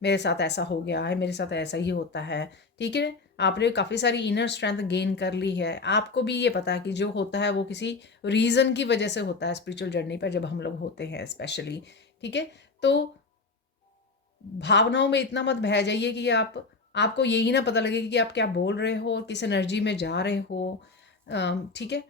मेरे साथ ऐसा हो गया है, मेरे साथ ऐसा ही होता है, ठीक है। आपने काफ़ी सारी इनर स्ट्रेंथ गेन कर ली है, आपको भी ये पता है कि जो होता है वो किसी रीज़न की वजह से होता है स्पिरिचुअल जर्नी पर जब हम लोग होते हैं स्पेशली, ठीक है। तो भावनाओं में इतना मत बह जाइए कि आपको यही ना पता लगे कि आप क्या बोल रहे हो, किस एनर्जी में जा रहे हो, ठीक है।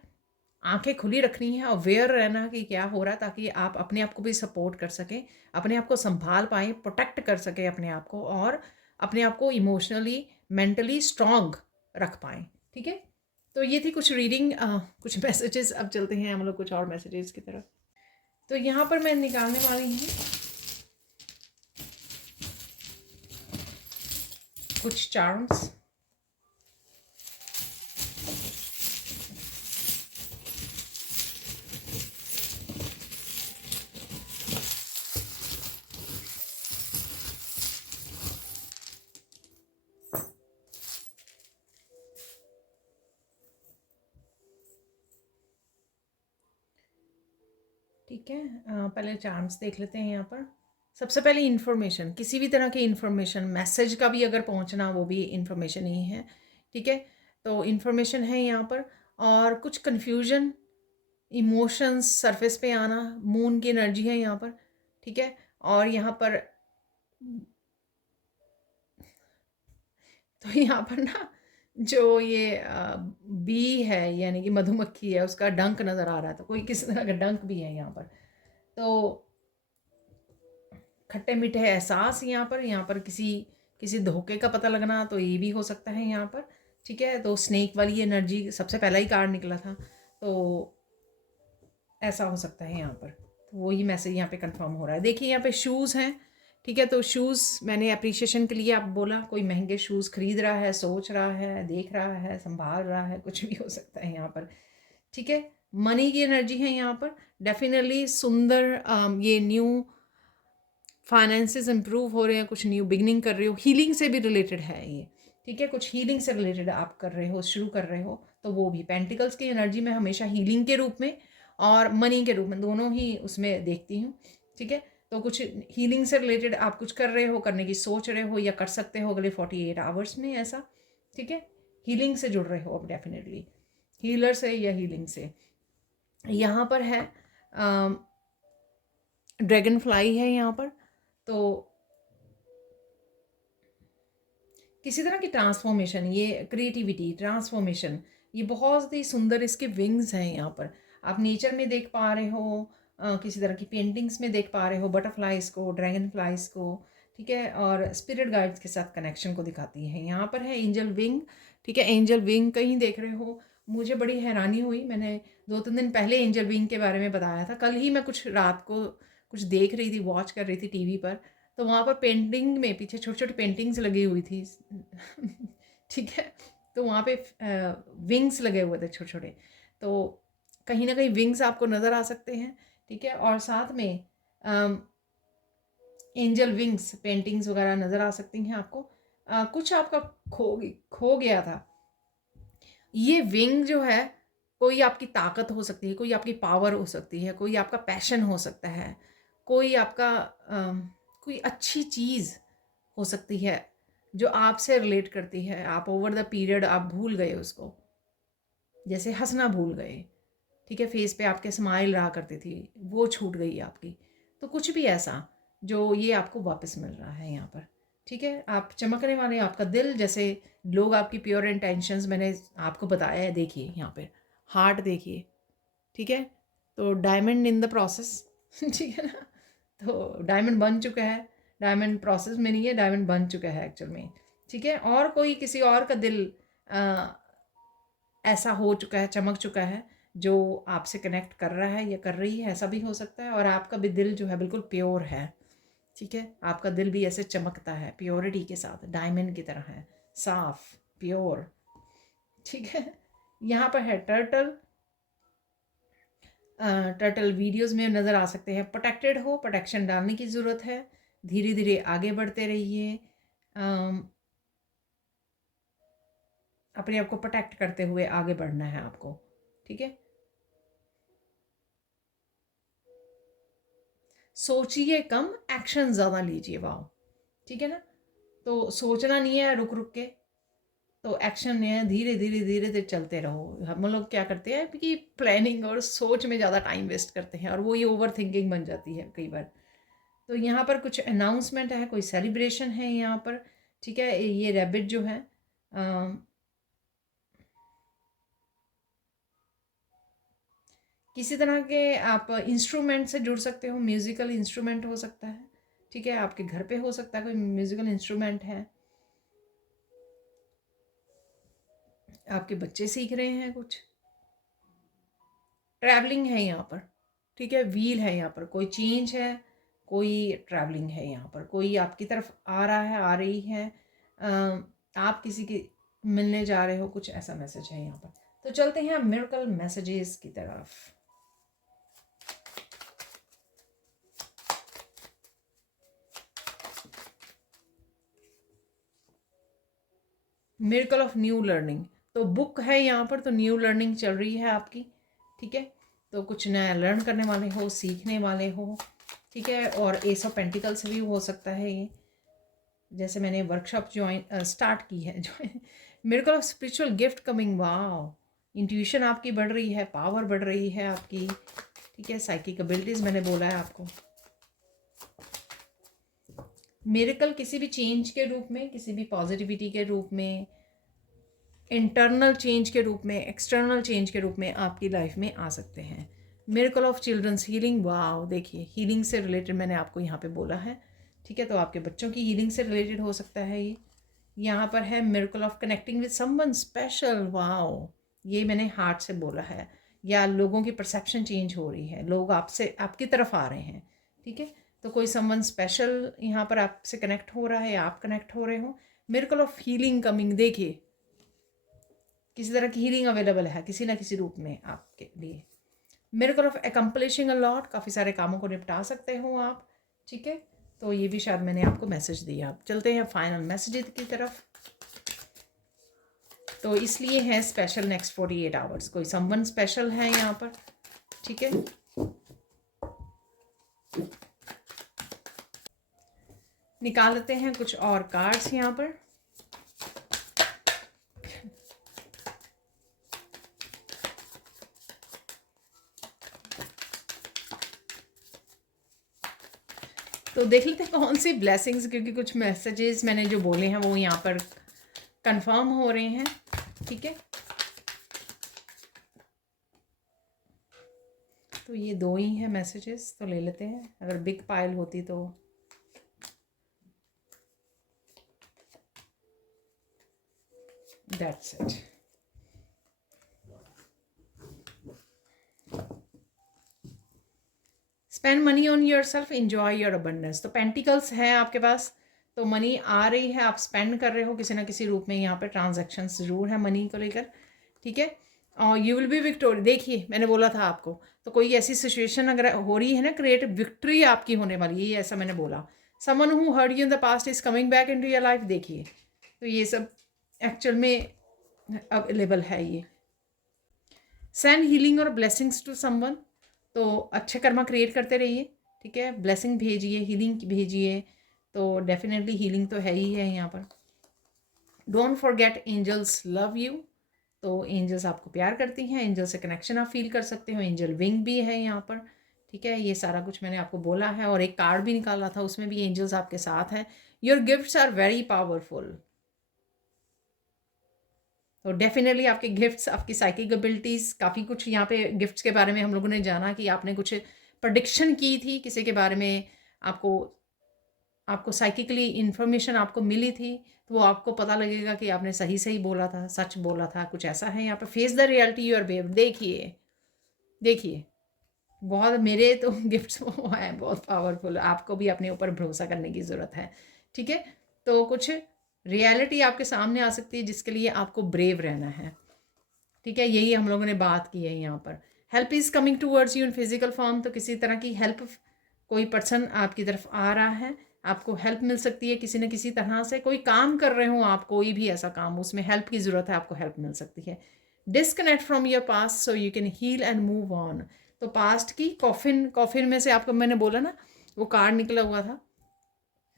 आंखें खुली रखनी है, अवेयर रहना कि क्या हो रहा है, ताकि आप अपने आप को भी सपोर्ट कर सकें, अपने आप को संभाल पाएँ, प्रोटेक्ट कर सकें अपने आप को, और अपने आप को इमोशनली मेंटली स्ट्रांग रख पाएँ, ठीक है। तो ये थी कुछ रीडिंग, कुछ मैसेजेस। अब चलते हैं हम लोग कुछ और मैसेजेस की तरफ। तो यहाँ पर मैं निकालने वाली हूँ कुछ चार्म्स। ठीक है, पहले चार्म्स देख लेते हैं यहाँ पर। सबसे पहले इन्फॉर्मेशन, किसी भी तरह की इन्फॉर्मेशन, मैसेज का भी अगर पहुँचना, वो भी इन्फॉर्मेशन ही है, ठीक है। तो इन्फॉर्मेशन है यहाँ पर, और कुछ कन्फ्यूजन, इमोशंस सरफेस पे आना, मून की एनर्जी है यहाँ पर, ठीक है। और यहाँ पर तो यहाँ पर ना जो ये बी है, यानी कि मधुमक्खी है, उसका डंक नज़र आ रहा था, कोई किसी तरह का डंक भी है यहाँ पर। तो खट्टे मीठे एहसास यहाँ पर किसी किसी धोखे का पता लगना, तो ये भी हो सकता है यहाँ पर, ठीक है। तो स्नेक वाली एनर्जी सबसे पहला ही कार्ड निकला था, तो ऐसा हो सकता है यहाँ पर। तो वही मैसेज यहाँ पे कंफर्म हो रहा है। देखिए यहाँ पे शूज़ हैं, ठीक है। तो शूज़ मैंने अप्रिशिएशन के लिए आप बोला, कोई महंगे शूज़ खरीद रहा है, सोच रहा है, देख रहा है, संभाल रहा है, कुछ भी हो सकता है यहाँ पर, ठीक है। मनी की एनर्जी है यहाँ पर, डेफिनेटली सुंदर, ये न्यू फाइनेंसेस इंप्रूव हो रहे हैं, कुछ न्यू बिगनिंग कर रहे हो, हीलिंग से भी रिलेटेड है ये, ठीक है। कुछ हीलिंग से रिलेटेड आप कर रहे हो, शुरू कर रहे हो, तो वो भी पेंटिकल्स की एनर्जी में हमेशा हीलिंग के रूप में और मनी के रूप में, दोनों ही उसमें देखती हूँ, ठीक है। तो कुछ हीलिंग से रिलेटेड आप कुछ कर रहे हो, करने की सोच रहे हो, या कर सकते हो अगले 48 आवर्स में ऐसा, ठीक है। हीलिंग से जुड़ रहे हो अब, डेफिनेटली हीलर से या हीलिंग से। यहाँ पर है ड्रैगन फ्लाई है यहाँ पर, तो किसी तरह की ट्रांसफॉर्मेशन, ये क्रिएटिविटी, ट्रांसफॉर्मेशन, ये बहुत ही सुंदर इसके विंग्स हैं यहाँ पर। आप नेचर में देख पा रहे हो, किसी तरह की पेंटिंग्स में देख पा रहे हो बटरफ्लाइज को, ड्रैगन फ्लाइज को, ठीक है। और स्पिरिट गाइड्स के साथ कनेक्शन को दिखाती है। यहाँ पर है एंजल विंग, ठीक है। एंजल विंग कहीं देख रहे हो, मुझे बड़ी हैरानी हुई, मैंने 2-3 दिन पहले एंजल विंग के बारे में बताया था। कल ही मैं कुछ रात को कुछ देख रही थी, वॉच कर रही थी टीवी पर, तो वहाँ पर पेंटिंग में पीछे छोटी छोटी पेंटिंग्स लगी हुई थी ठीक है। तो वहाँ पे विंग्स लगे हुए थे छोटे छोटे, तो कहीं ना कहीं विंग्स आपको नज़र आ सकते हैं, ठीक है। और साथ में एंजल विंग्स पेंटिंग्स वगैरह नज़र आ सकती हैं आपको। कुछ आपका खो गया था, ये विंग जो है, कोई आपकी ताकत हो सकती है, कोई आपकी पावर हो सकती है, कोई आपका पैशन हो सकता है, कोई आपका कोई अच्छी चीज़ हो सकती है जो आपसे रिलेट करती है। आप ओवर द पीरियड आप भूल गए उसको, जैसे हंसना भूल गए, ठीक है, फेस पे आपके स्माइल रहा करती थी, वो छूट गई आपकी। तो कुछ भी ऐसा जो ये आपको वापस मिल रहा है यहाँ पर, ठीक है। आप चमकने वाले, आपका दिल, जैसे लोग आपकी प्योर इंटेंशंस मैंने आपको बताया है, देखिए यहाँ पे हार्ट देखिए, ठीक है। तो डायमंड इन द प्रोसेस ठीक है ना, तो डायमंड बन चुका है, डायमंड प्रोसेस में नहीं है, डायमंड बन चुका है एक्चुअल में, ठीक है। और कोई किसी और का दिल ऐसा हो चुका है, चमक चुका है, जो आपसे कनेक्ट कर रहा है या कर रही है, ऐसा भी हो सकता है। और आपका भी दिल जो है बिल्कुल प्योर है, ठीक है। आपका दिल भी ऐसे चमकता है प्योरिटी के साथ, डायमंड की तरह है, साफ, प्योर, ठीक है। यहाँ पर है टर्टल। टर्टल वीडियोस में नज़र आ सकते हैं। प्रोटेक्टेड हो, प्रोटेक्शन डालने की ज़रूरत है, धीरे धीरे आगे बढ़ते रहिए, अपने आप को प्रोटेक्ट करते हुए आगे बढ़ना है आपको, ठीक है। सोचिए कम, एक्शन ज़्यादा लीजिए, वाओ, ठीक है ना। तो सोचना नहीं है रुक रुक के, तो एक्शन नहीं है, धीरे धीरे धीरे धीरे चलते रहो। हम लोग क्या करते हैं कि प्लानिंग और सोच में ज़्यादा टाइम वेस्ट करते हैं, और वो ये ओवर थिंकिंग बन जाती है कई बार। तो यहाँ पर कुछ अनाउंसमेंट है, कोई सेलिब्रेशन है यहाँ पर, ठीक है। ये रैबिट जो है किसी तरह के आप इंस्ट्रूमेंट से जुड़ सकते हो, म्यूज़िकल इंस्ट्रूमेंट हो सकता है, ठीक है। आपके घर पे हो सकता है कोई म्यूज़िकल इंस्ट्रूमेंट है, आपके बच्चे सीख रहे हैं कुछ, ट्रैवलिंग है यहाँ पर, ठीक है। व्हील है यहाँ पर, कोई चेंज है, कोई ट्रैवलिंग है यहाँ पर, कोई आपकी तरफ आ रहा है, आ रही है, आप किसी की मिलने जा रहे हो, कुछ ऐसा मैसेज है यहाँ पर। तो चलते हैं मिरेकल मैसेजेस की तरफ। मिरेकल ऑफ न्यू लर्निंग, तो बुक है यहाँ पर, तो न्यू लर्निंग चल रही है आपकी, ठीक है। तो कुछ नया लर्न करने वाले हो, सीखने वाले हो, ठीक है। और एस ऑफ पेंटिकल्स भी हो सकता है ये, जैसे मैंने वर्कशॉप ज्वाइन स्टार्ट की है जो miracle of spiritual gift coming, wow, intuition आपकी बढ़ रही है, पावर बढ़ रही है आपकी, ठीक है। साइकिक एबिलिटीज़ मैंने बोला है आपको। मिरेकल किसी भी चेंज के रूप में, किसी भी पॉजिटिविटी के रूप में, इंटरनल चेंज के रूप में, एक्सटर्नल चेंज के रूप में आपकी लाइफ में आ सकते हैं। Miracle of childrens healing, wow, देखिए हीलिंग से रिलेटेड मैंने आपको यहाँ पे बोला है, ठीक है। तो आपके बच्चों की हीलिंग से रिलेटेड हो सकता है ये। यहाँ पर है miracle of connecting with someone special, wow, ये मैंने हार्ट से बोला है। या लोगों की परसेप्शन चेंज हो रही है, लोग आपसे, आपकी तरफ आ रहे हैं, ठीक है। तो कोई समवन स्पेशल यहाँ पर आपसे कनेक्ट हो रहा है, या आप कनेक्ट हो रहे हो। मिरेकल ऑफ हीलिंग कमिंग, देखिए किसी तरह की हीलिंग अवेलेबल है किसी ना किसी रूप में आपके लिए। मिरेकल ऑफ एकम्प्लिशिंग अ लॉट, काफ़ी सारे कामों को निपटा सकते हो आप, ठीक है। तो ये भी शायद मैंने आपको मैसेज दिया। आप चलते हैं फाइनल मैसेज की तरफ। तो इसलिए है स्पेशल नेक्स्ट 48 आवर्स, कोई समवन स्पेशल है यहाँ पर, ठीक है। निकाल लेते हैं कुछ और कार्ड्स यहाँ पर। तो देख लेते हैं कौन सी ब्लेसिंग्स, क्योंकि कुछ मैसेजेस मैंने जो बोले हैं वो यहाँ पर कंफर्म हो रहे हैं, ठीक है। तो ये दो ही हैं मैसेजेस, तो ले लेते हैं, अगर बिग पाइल होती तो। That's it. Spend money on your self, enjoy your abundance. तो पेंटिकल्स है आपके पास, तो मनी आ रही है, आप स्पेंड कर रहे हो किसी ना किसी रूप में, यहाँ पे ट्रांजैक्शंस ज़रूर है मनी को लेकर, ठीक है। और यू विल बी विक्टोरियस, देखिए मैंने बोला था आपको, तो कोई ऐसी सिचुएशन अगर हो रही है ना क्रिएट, विक्ट्री आपकी होने वाली है, ये ऐसा मैंने बोला। Someone who hurt you in the past is coming back into your life, देखिए। तो ये सब एक्चुअल में अवेलेबल है ये। सेंड हीलिंग और ब्लेसिंग्स टू समवन, तो अच्छे कर्मा क्रिएट करते रहिए, ठीक है। ब्लेसिंग भेजिए, हीलिंग भेजिए, तो डेफिनेटली हीलिंग तो है ही है यहाँ पर। Don't forget angels love you, तो एंजल्स आपको प्यार करती हैं, एंजल से कनेक्शन आप फील कर सकते हो, एंजल विंग भी है यहाँ पर, ठीक है। ये सारा कुछ मैंने आपको बोला है, और एक कार्ड भी निकाला था, उसमें भी एंजल्स आपके साथ हैं। Your gifts are very powerful, तो डेफिनेटली आपके गिफ्ट्स, आपकी साइकिक एबिलिटीज़, काफ़ी कुछ यहाँ पे गिफ्ट्स के बारे में हम लोगों ने जाना कि आपने कुछ प्रडिक्शन की थी किसी के बारे में, आपको आपको साइकिकली इन्फॉर्मेशन आपको मिली थी, तो वो आपको पता लगेगा कि आपने सही सही बोला था, सच बोला था, कुछ ऐसा है यहाँ पर। Face the reality your babe, देखिए देखिए, बहुत मेरे तो गिफ्ट्स वो हैं बहुत पावरफुल, आपको भी अपने ऊपर भरोसा करने की ज़रूरत है, ठीक है। तो कुछ रियलिटी आपके सामने आ सकती है जिसके लिए आपको ब्रेव रहना है, ठीक है। यही हम लोगों ने बात की है यहाँ पर। Help is coming towards you in physical form, तो किसी तरह की हेल्प, कोई पर्सन आपकी तरफ आ रहा है, आपको हेल्प मिल सकती है किसी न किसी तरह से। कोई काम कर रहे हो आप, कोई भी ऐसा काम, उसमें हेल्प की ज़रूरत है, आपको हेल्प मिल सकती है। Disconnect from your past so you can heal and move on, तो पास्ट की कॉफिन, कॉफिन में से आपको मैंने बोला ना, वो कार्ड निकला हुआ था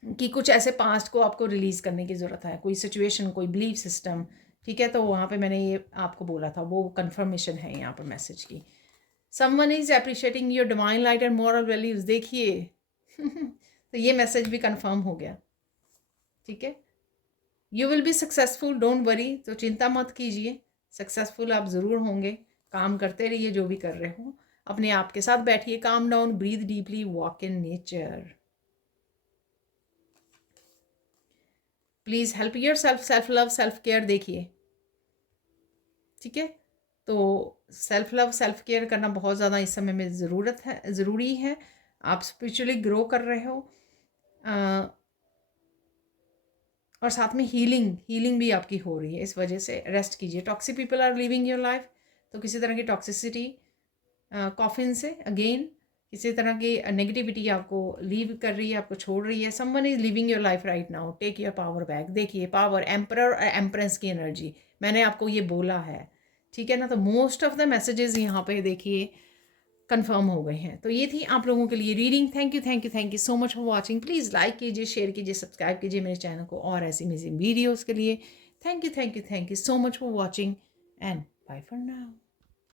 कि कुछ ऐसे पास्ट को आपको रिलीज़ करने की ज़रूरत है, कोई सिचुएशन, कोई बिलीफ सिस्टम, ठीक है। तो वहाँ पे मैंने ये आपको बोला था, वो कंफर्मेशन है यहाँ पर मैसेज की। Someone is appreciating your divine light and moral values, देखिए तो ये मैसेज भी कंफर्म हो गया, ठीक है। You will be successful, don't worry, तो चिंता मत कीजिए, सक्सेसफुल आप ज़रूर होंगे। काम करते रहिए जो भी कर रहे हो, अपने आप के साथ बैठिए, calm down, breathe deeply, walk in nature, please help yourself, self love, self care, देखिए, ठीक है। तो सेल्फ लव, सेल्फ केयर करना बहुत ज़्यादा इस समय में ज़रूरत है, ज़रूरी है। आप स्पिरिचुअली ग्रो कर रहे हो, और साथ में हीलिंग, हीलिंग भी आपकी हो रही है, इस वजह से रेस्ट कीजिए। Toxic people are living your life, तो किसी तरह की टॉक्सिसिटी, कॉफिन से अगेन किसी तरह की नेगेटिविटी आपको लीव कर रही है, आपको छोड़ रही है। Someone is living your life right now, take your power back, देखिए पावर, एम्परर और एम्प्रेस की एनर्जी, मैंने आपको ये बोला है, ठीक है ना। तो मोस्ट ऑफ द मैसेजेस यहाँ पे देखिए कंफर्म हो गए हैं। तो ये थी आप लोगों के लिए reading. Thank you thank you thank you so much for watching. Please like कीजिए, शेयर कीजिए, सब्सक्राइब कीजिए मेरे चैनल को और ऐसी अमेजिंग वीडियोज़ के लिए। Thank you thank you thank you so much for watching and bye for now.